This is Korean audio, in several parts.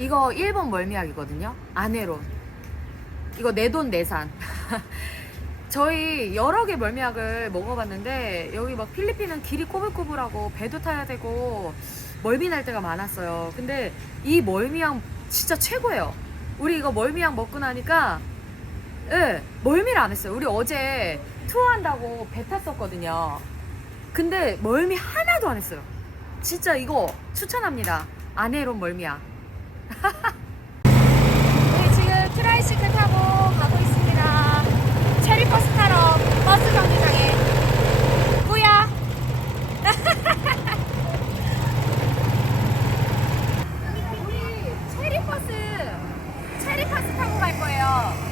이거 일본 멀미약이거든요. 아네론. 이거 내돈내산. 저희 여러 개 멀미약을 먹어봤는데 여기 막 필리핀은 길이 꼬불꼬불하고 배도 타야 되고 멀미 날 때가 많았어요. 근데 이 멀미약 진짜 최고예요. 우리 이거 멀미약 먹고 나니까 멀미를 안 했어요. 우리 어제 투어한다고 배 탔었거든요. 근데 멀미 하나도 안 했어요. 진짜 이거 추천합니다. 아네론 멀미약. 우리 지금 트라이시클 타고 가고 있습니다. 체리버스 타러 버스 정류장에. 꾸야. 우리 체리버스 타고 갈 거예요.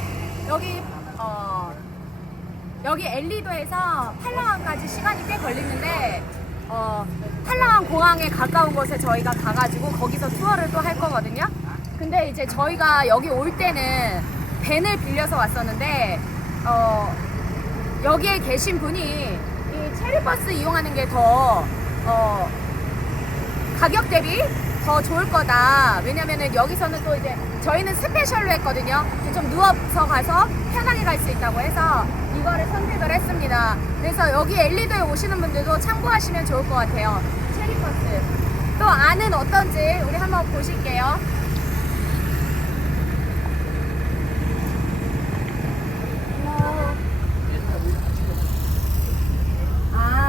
여기 엘리도에서 팔라완까지 시간이 꽤 걸리는데 팔라완 공항에 가까운 곳에 저희가 가가지고 거기서 투어를 또 할 거거든요. 근데 이제 저희가 여기 올 때는 밴을 빌려서 왔었는데 여기에 계신 분이 이 체리버스 이용하는 게 더 가격 대비 더 좋을 거다. 왜냐면은 여기서는 또 이제 저희는 스페셜로 했거든요. 좀 누워서 가서 편하게 갈 수 있다고 해서 이거를 선택을 했습니다. 그래서 여기 엘리도에 오시는 분들도 참고하시면 좋을 것 같아요. 체리버스. 또 안은 어떤지 우리 한번 보실게요.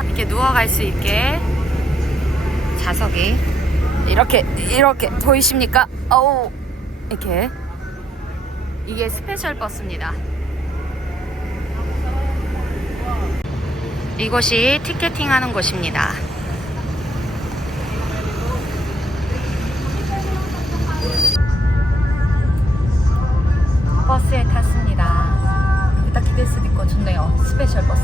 이렇게 누워갈 수 있게 좌석이 이렇게 보이십니까? 어우, 이렇게. 이게 스페셜 버스입니다. 이곳이 티켓팅 하는 곳입니다. 버스에 탔습니다. 여기다 기댈 수도 있고 좋네요. 스페셜 버스.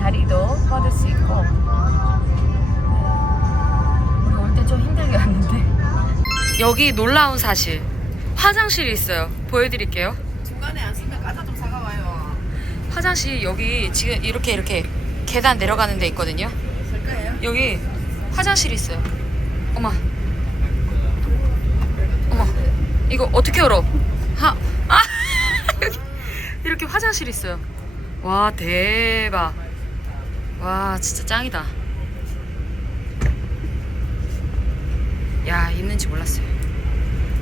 다리도 뻗을 수 있고. 우리 올 때 좀 힘들게 왔는데. 여기 놀라운 사실. 화장실이 있어요. 보여드릴게요. 중간에 안 쓰면 과자 좀 사가와요. 화장실 여기 지금 이렇게 계단 내려가는 데 있거든요. 쓸까요? 여기 화장실이 있어요. 어머 이거 어떻게 열어? 여기 이렇게 화장실이 있어요. 와 대박. 와 진짜 짱이다. 야 있는지 몰랐어요.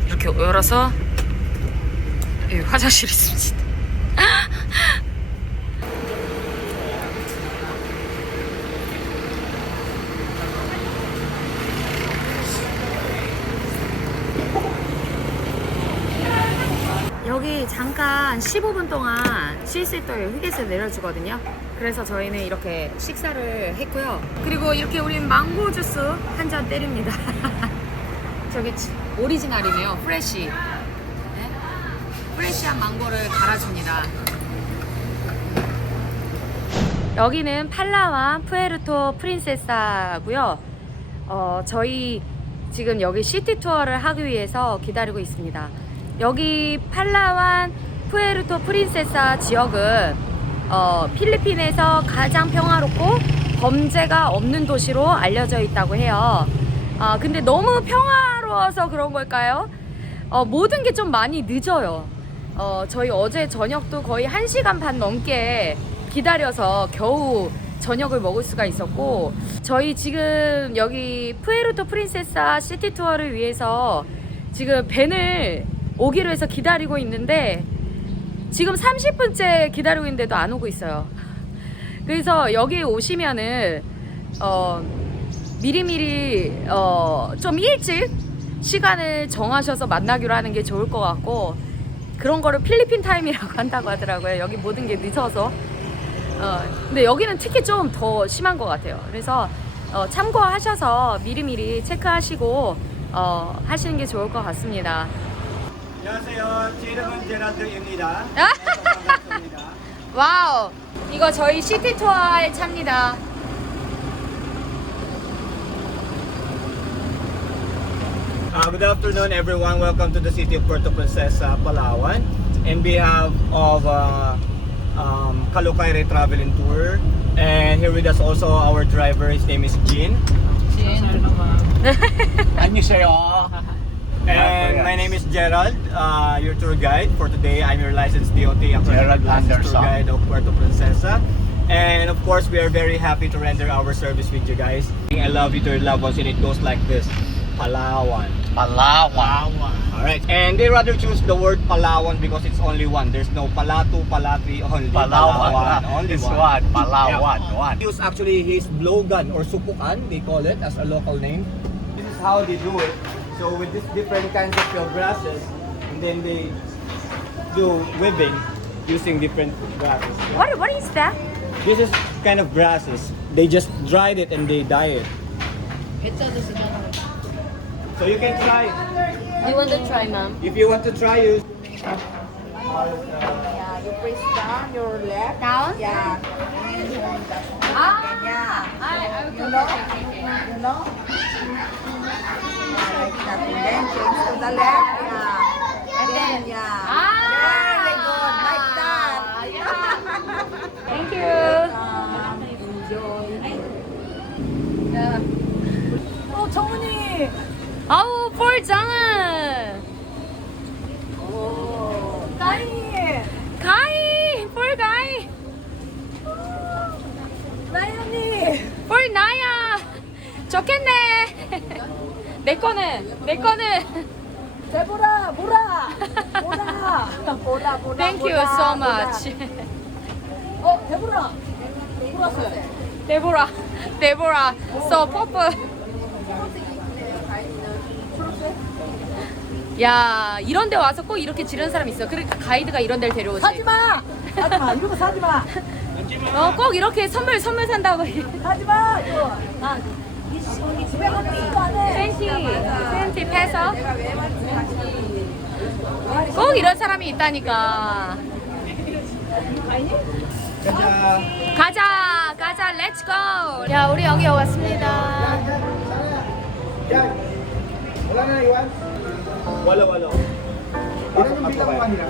이렇게 열어서 여기 화장실이 있습니다. 여기 잠깐 15분 동안 쉴 수 있도록 휴게소에 내려주거든요. 그래서 저희는 이렇게 식사를 했고요. 그리고 이렇게 우린 망고 주스 한 잔 때립니다. 저기 오리지널이네요. 프레쉬. 네? 프레쉬한 망고를 갈아줍니다. 여기는 팔라완 푸에르토 프린세사고요. 저희 지금 여기 시티 투어를 하기 위해서 기다리고 있습니다. 여기 팔라완 푸에르토 프린세사 지역은 필리핀에서 가장 평화롭고 범죄가 없는 도시로 알려져 있다고 해요. 근데 너무 평화로워서 그런 걸까요? 모든 게 좀 많이 늦어요. 저희 어제 저녁도 거의 1시간 반 넘게 기다려서 겨우 저녁을 먹을 수가 있었고, 저희 지금 여기 푸에르토 프린세사 시티 투어를 위해서 지금 밴을 오기로 해서 기다리고 있는데 지금 30분째 기다리고 있는데도 안 오고 있어요. 그래서 여기 오시면은 미리미리 좀 일찍 시간을 정하셔서 만나기로 하는 게 좋을 것 같고, 그런 거를 필리핀 타임이라고 한다고 하더라고요. 여기 모든 게 늦어서. 근데 여기는 특히 좀 더 심한 것 같아요. 그래서 참고하셔서 미리미리 체크하시고 하시는 게 좋을 것 같습니다. 안녕하세요. 제 이름은 제라드입니다. 반갑습니다. 와우, 이거 저희 시티 투어의 차입니다. Good afternoon, everyone. Welcome to the city of Puerto Princesa, Palawan. In behalf of Calocayre Travel and Tour, and here with us also our driver. His name is Jean. 진. 안녕하세요. And my name is Gerald, your tour guide for today. I'm your licensed DOT Gerald licensed tour Anderson. guide of Puerto Princesa. And of course, we are very happy to render our service with you guys. I love you to your loved ones, and it goes like this: Palawan. Palawan. Alright, and they rather choose the word Palawan because it's only one. There's no Palatu, Palatri, only Palawan. only This one. one. Palawan. Yeah. One. Use actually his blowgun or supukan, they call it as a local name. This is how they do it. So with these different kinds of field grasses, and then they do weaving using different grasses. What is that? This is kind of grasses. They just dried it and they dye it. So you can try. You want to try, ma'am? If you want to try, use. Yeah, you press down your left. Down? Yeah. And then hold that. Ah, Yeah. I will You know? You know? Like that. And then change to the left. Yeah. And then, yeah. Very good. Like that. Thank you. Enjoy. 정은이. 아우, 폴장은. 나이. 가이, 폴 가이. 나이 언니. 폴 나야. 좋겠네. 내 거는. 데보라, 보라. 보라. Thank you so much. 데보라. 보라어요. 데보라. So purple. 야, 이런 데 와서 꼭 이렇게 지르는 사람 있어. 그러니까 가이드가 이런 데를 데려오지. 사지마. 이런 거 사지마. 꼭 이렇게 선물 산다고. 사지마. 이거. 이 집에 가면 이거 안 해. 20 peso. 꼭 이런 사람이 있다니까. 가자, 렛츠 고. 야, 우리 여기 왔습니다. Wala na iwan? Wala. Ilan yung bilang mo nila?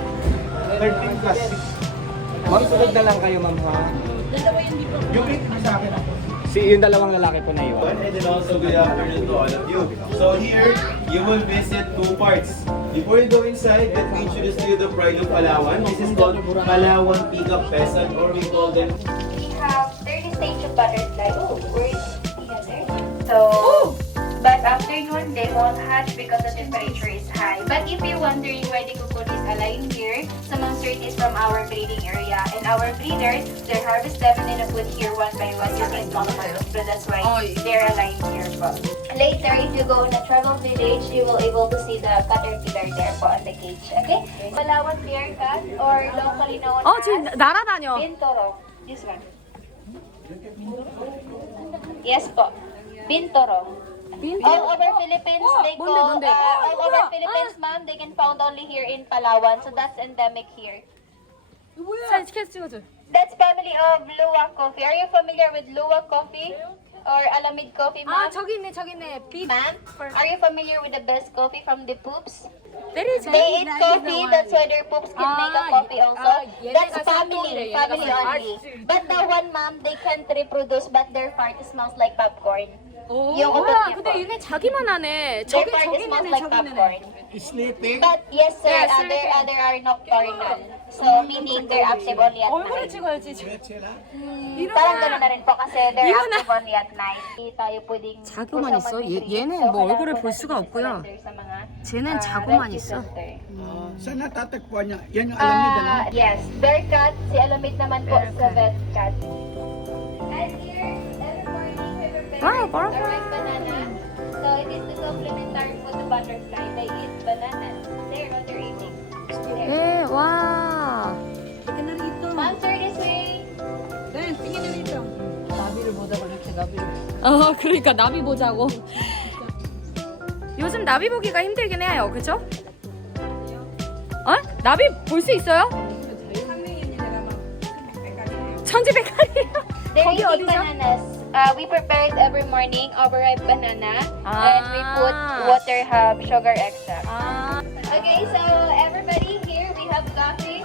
13 plus 6. Ma'am, sunod na lang kayo, ma'am, ha? Yung rate mo sa akin. Yung dalawang lalaki po na iwan. And then also good afternoon to all of you. So here, you will visit two parts. Before you go inside, let me introduce to you the Pride of Palawan. This is called Palawan Pickup Peasant, or we call them We have 30 stage of butterfly. We're together. So, but after noon, they won't hatch because the temperature is high. But if you're wondering why the cocoon is alive here, some answer is from our breeding area. And our breeders, they harvest them and then put here one by one using small holes. So that's why they're alive here po. Later, if you go in a travel village, you will able to see the caterpillar there po on the cage. Okay? Palawan bear cat, or locally known 지금 as 날아다녀. Bintoro. This one. Yes po. Bintoro. All over Philippines, they call, all over Philippines, ma'am, they can found only here in Palawan. So that's endemic here. 사진 찍어줘. That's family of Luwak coffee. Are you familiar with Luwak coffee? Or Alamid coffee, 아, ma'am? 저기 있네. 빛. Ma'am, are you familiar with the best coffee from the poops? 때리지. They eat coffee, that's why their poops can make a coffee also. That's family only. But the one, ma'am, they can't reproduce, but their fart smells like popcorn. Yung utot 뭐야, niya 근데 po. 얘네 자기만 하네. Their fart smells like popcorn. Sleeping. But yes, sir, Yes, sir. other are nocturnal. So, meaning they're active only at 얼굴을 night. 찍어야지. Parang gano'n na rin po kasi they're active only at night. Hindi tayo pwedeng 자고만 push 있어? ang mag-retreat. 얘는 So, 뭐 얼굴을 kailangan 볼 po 수가 natin 없고요. surrender sa mga, 쟤는 자고만 rescue 있어. center. Saan natatagpuan niya? Yan yung alamid, ano? Yes, bear cat, si Alamid naman po sa vet cat. And here, every morning we prepare Wow, a parang- ripe banana. So it is the supplementary food to butterfly. They eat bananas. There, what they're eating. There. 예, 와. Monster this way. 그러니까 나비 보자고. 요즘 나비 보기가 힘들긴 해요, 그죠? 나비 볼 수 있어요? 천지백화리요. They're 거기 eating 어디죠? bananas. We prepare it every morning, overripe banana, Ah. and we put water, have sugar extract. 아, Okay, so everybody here, we have coffee.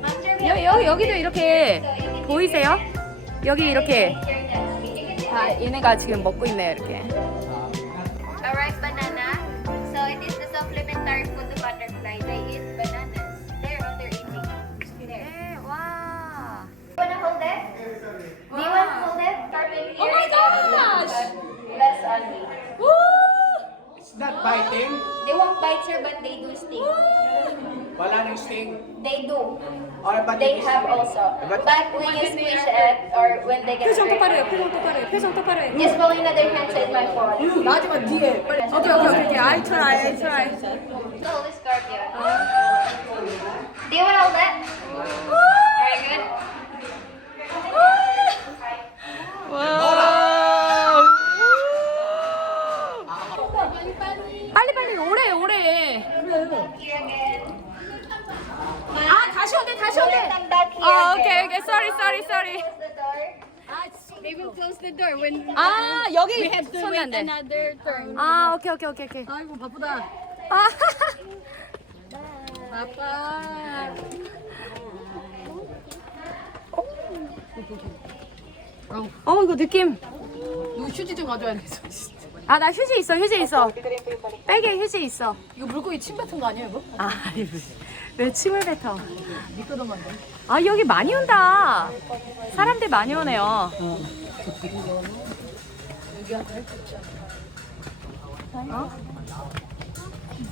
Monster, we have 여기도 이렇게 So you can 보이세요? 여기 이렇게 take your nest. You can 다 얘네가 지금 먹고 있네요, 이렇게. A ripe banana biting? They won't bite, sir, but they do sting. Wala nang sting. They do. Or but They have also. But when you squish it, or when they get 표정 똑바로 해. scared, 표정 똑바로 해. 표정 똑바로 해. just go in other hand side my phone. 마지막 뒤에. 빨리. 오케이. I try. Holy Scorpion. Do you want all that? Very good. 빨리 오래. Here again. 아 다시 온대. Come back here 아 again. 오케이. Sorry. Close the door. They will close the door when 아 여기 we have to 손 wait 안 돼. another turn. 아 오케이. 아이고 바쁘다. 아 바빠. 이거 느낌. 이거 휴지 좀 가져야 돼. 아 나 휴지 있어. 백에 휴지 있어. 이거 물고기 침 뱉은 거 아니에요, 이거? 아 왜 침을 뱉어? 미끄럼한데. 아 여기 많이 온다. 사람들 많이 오네요.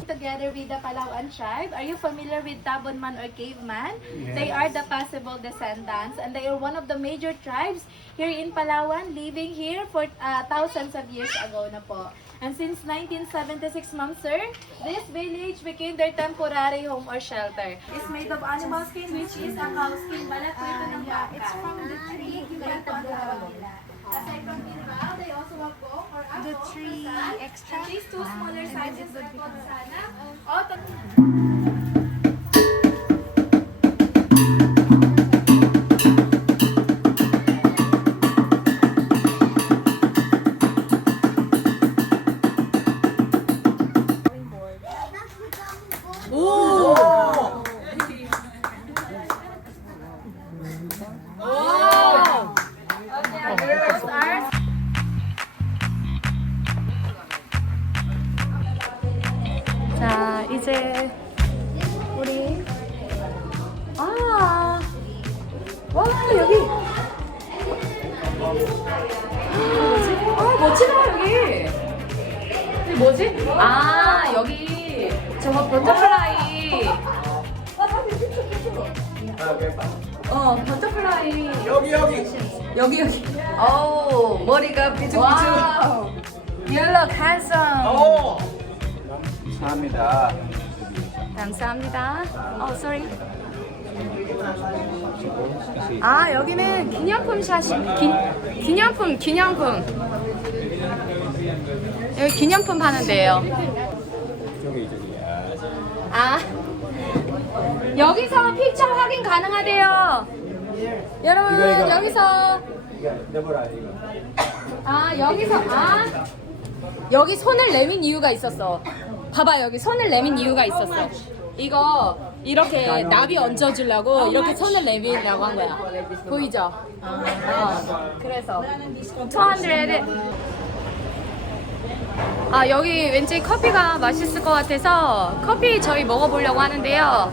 Together with the Palawan tribe. Are you familiar with Tabunman or Caveman? They are the possible descendants and they are one of the major tribes here in Palawan living here for thousands of years ago na po. And since 1976, Ma'am Sir, this village became their temporary home or shelter. It's made of animal skin which is a cow skin. Balat po ito ng baka. It's from the tree. Iba ito ang tawag nila. Aside from Bilbao, they also have gong or the tree extra. These two smaller sizes are called sana. 자 이제 우리 와 여기 멋지다 여기. 이게 뭐지? 아 여기 저거 버터플라이. 버터플라이. 여기. 어우 머리가 삐죽삐죽. 와우. You look handsome. 감사합니다. 감사합니다. sorry. 아 여기는 기념품 기념품 여기 기념품 파는 데예요. 아 여기서 픽처 확인 가능하대요. 여러분 여기서 여기 손을 내민 이유가 있었어. 봐봐 여기 손을 내민 이유가 있었어. 이거 이렇게 나비 얹어주려고 이렇게 손을 내밀라고 한 거야. 보이죠? 그래서 200. 아 여기 왠지 커피가 맛있을 것 같아서 커피 저희 먹어보려고 하는데요.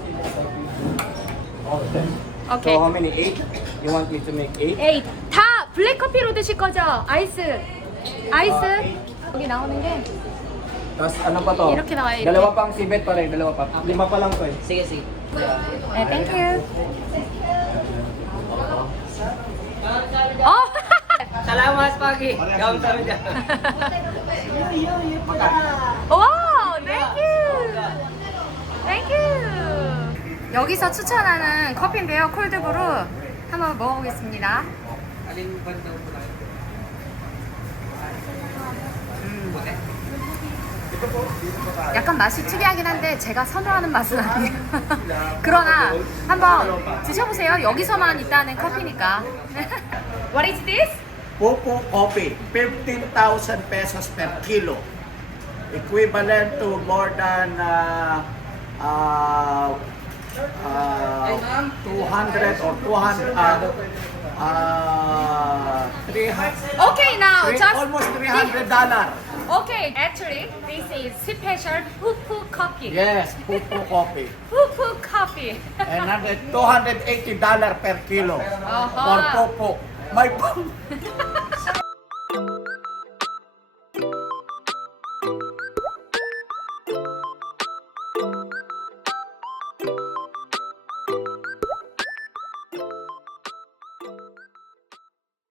오케이. So how many? 8? You want me to make 8? 8. 다 블랙 커피로 드실 거죠? 아이스. 여기 나오는 게 Tapos ano pa to? 이렇게 나와요. 이렇게. Dalawa pang sibet pa rin, dalawa pa. 5 pa lang to eh. Sige. 네, 땡큐. Salamat, Pagi. Kamsahamnida. 와우, 땡큐. 여기서 추천하는 커피인데요. 콜드브루 한번 먹어보겠습니다. 약간 맛이 특이하긴 한데 제가 선호하는 맛은 아니에요. 그러나 한번 드셔보세요. 여기서만 있다는 커피니까. What is this? Pupu coffee, 15,000 pesos per kilo. Equivalent to more than 200 or 300, Okay, now just almost $300. Okay, actually, this is special Pupu coffee. Yes, Pupu coffee. Pupu coffee. And $280 per kilo for Pupu. My